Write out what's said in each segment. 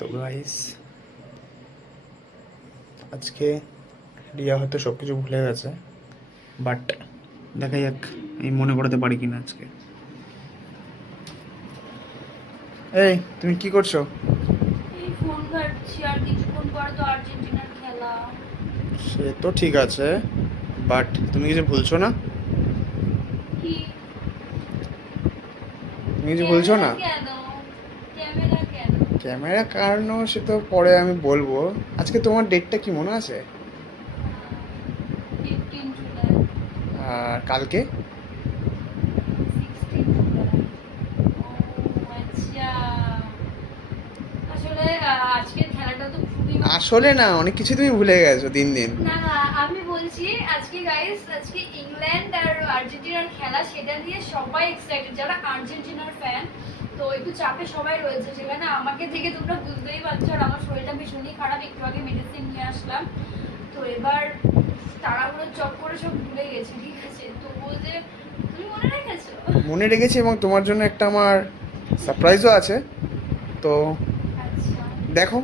তো গাইস আজকে রিয়া হয়তো সব কিছু ভুলে গেছে, বাট দেখা যাক আমি মনে করাতে পারি কিনা আজকে। এই তুমি কি করছো? এই ফোন ঘাটছি, আর কিছুক্ষণ পরে তো আর্জেন্টিনার খেলা। সে তো ঠিক আছে, বাট তুমি কিছু ভুলছো না? কি? তুমি কিছু ভুলছো না? কেন? ক্যামেরা কেন? ক্যামেরা কারণ সে তো পরে আমি বলবো। আজকে তোমার ডেটটা কি মনে আছে? 15 জুলাই। আর কালকে? 16 জুলাই। ও আচ্ছা, আসলে আজকের খেলাটা তো খুবই আসলে না, অনেক কিছু তুমি ভুলে গেছো দিন দিন। না না, আমি বলছি আজকে গাইস, আজকে ইংল্যান্ড আর আর্জেন্টিনার খেলা, সেটা নিয়ে সবাই এক্সাইটেড যারা আর্জেন্টিনার ফ্যান। তো একটু চাপে সবাই রয়েছে সেখানে, আমাকে থেকে তোমরা বুঝতেই পারছো। আর আমার শরীরটা ভীষণই খারাপ, একটু আগে মেডিসিন নিয়ে আসলাম। তো এবার তাড়াহুড়ো চট করে সব ভুলে গেছি, ঠিক আছে? তো বলছে তুমি মনে রেখেছো? মনে রেখেছি, এবং তোমার জন্য একটা আমার সারপ্রাইজও আছে। তো আচ্ছা। দেখো।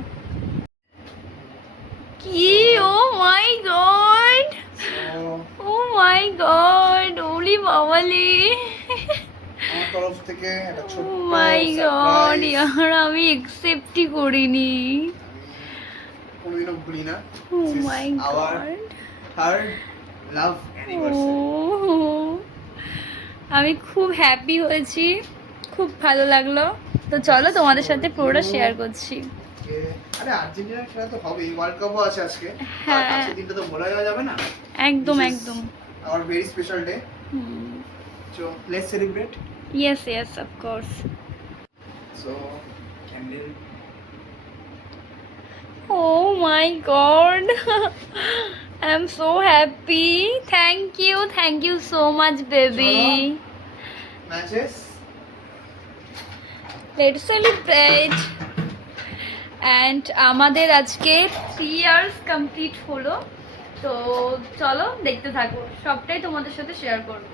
কি? ও মাই গড, ও মাই গড, ওলি বাবালি, আমার তরফ থেকে একটা ও ছোট্ট মাই গড, সারপ্রাইজ। ইয়ার আমি একসেপ্টই করিনি। কোনোদিনও ভুলি না। ও This is my our god, third love anniversary. আমি খুব হ্যাপি হয়েছি, খুব ভালো লাগলো। তো চলো তোমাদের সাথে পুরোটা শেয়ার করছি। আরে আর্জেন্টিনার খেলা তো হবেই, ওয়ার্ল্ড কাপও আছে আজকে। আর হ্যাঁ, আজকের দিনটা তো ভোলা যাবে না। একদম This is একদম। our very special day. So let's celebrate. Yes yes, of course. So candle. Oh my god. I'm so happy. Thank you so much, baby. Matches. Let's celebrate. And আমাদের আজকে 3 years কমপ্লিট হলো। তো চলো দেখতে থাকো, সবটাই তোমাদের সাথে শেয়ার করব।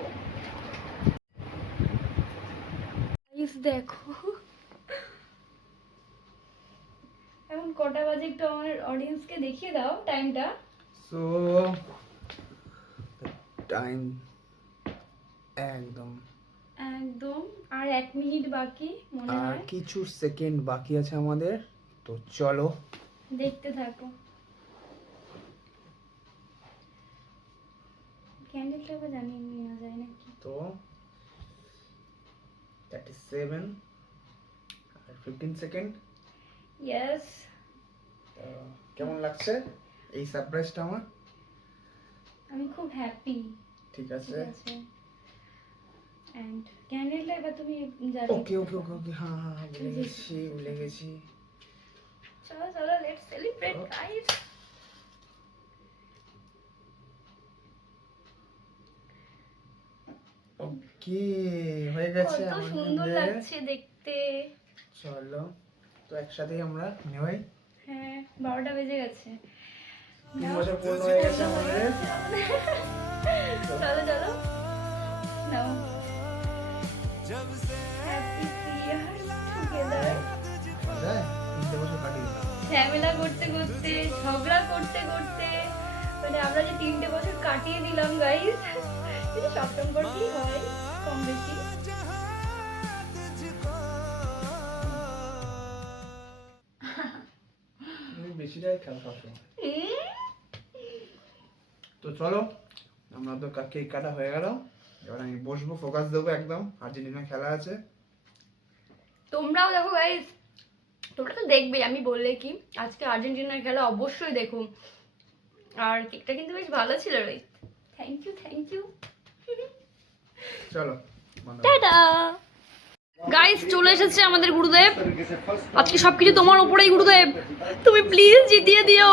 প্লিজ দেখো এখন কটা বাজে, একটু আমার অডিয়েন্সকে দেখিয়ে দাও টাইমটা। So the time একদম একদম আর 1 মিনিট বাকি মনে আর হয়। কিছু সেকেন্ড বাকি আছে আমাদের। তো চলো দেখতে থাকো। ক্যান্ডেলটা আবার জানিয়ে নেওয়া যায় নাকি? তো 37 আর 15 সেকেন্ড। ইয়েস। কেমন লাগছে এই সারপ্রাইজটা আমার? আমি খুব হ্যাপি। ঠিক আছে। ঠিক আছে। এন্ড ক্যান্ডেলটা এবার তুমি জ্বালিয়ে ওকে ওকে ওকে ওকে, হ্যাঁ হ্যাঁ হ্যাঁ, ভুলে গেছি। চলো চলো, লেটস সেলিব্রেট গাইস। ওকে, হয়ে গেছে কত সুন্দর আমাদের। লাগছে দেখতে। চলো তো একসাথেই আমরা নেওয়াই। হ্যাঁ, 12টা বেজে গেছে। 3 বছর পূর্ণ হয়ে গেছে আমাদের। চলো চলো নাও। Happy 3 years together. যায় 3 বছর কাটিয়ে দিলাম। ঝামেলা করতে করতে, ঝগড়া করতে করতে, মানে আমরা যে 3টে বছর কাটিয়ে দিলাম গাইস। কিন্তু সেপ্টেম্বর কি হয় কম বেশি। তুমি বেশিটাই খেলো সবসময়। তো চলো, আমরা তো কেক কাটা হয়ে গেল। এবার আমি বসবো, ফোকাস দেবো একদম। আর্জেন্টিনা খেলা আছে। তোমরাও দেখো গাইস, তোমরা তো দেখবে, আমি বললে কি আজকে আর্জেন্টিনার খেলা অবশ্যই দেখো। আর কেকটা কিন্তু বেশ ভালো ছিল রে। Thank you. চলো টাটা গাইস, চলে এসেছে আমাদের গুরুদেব। আজকে সবকিছু তোমার উপরেই গুরুদেব, তুমি প্লিজ জিতিয়ে দিও।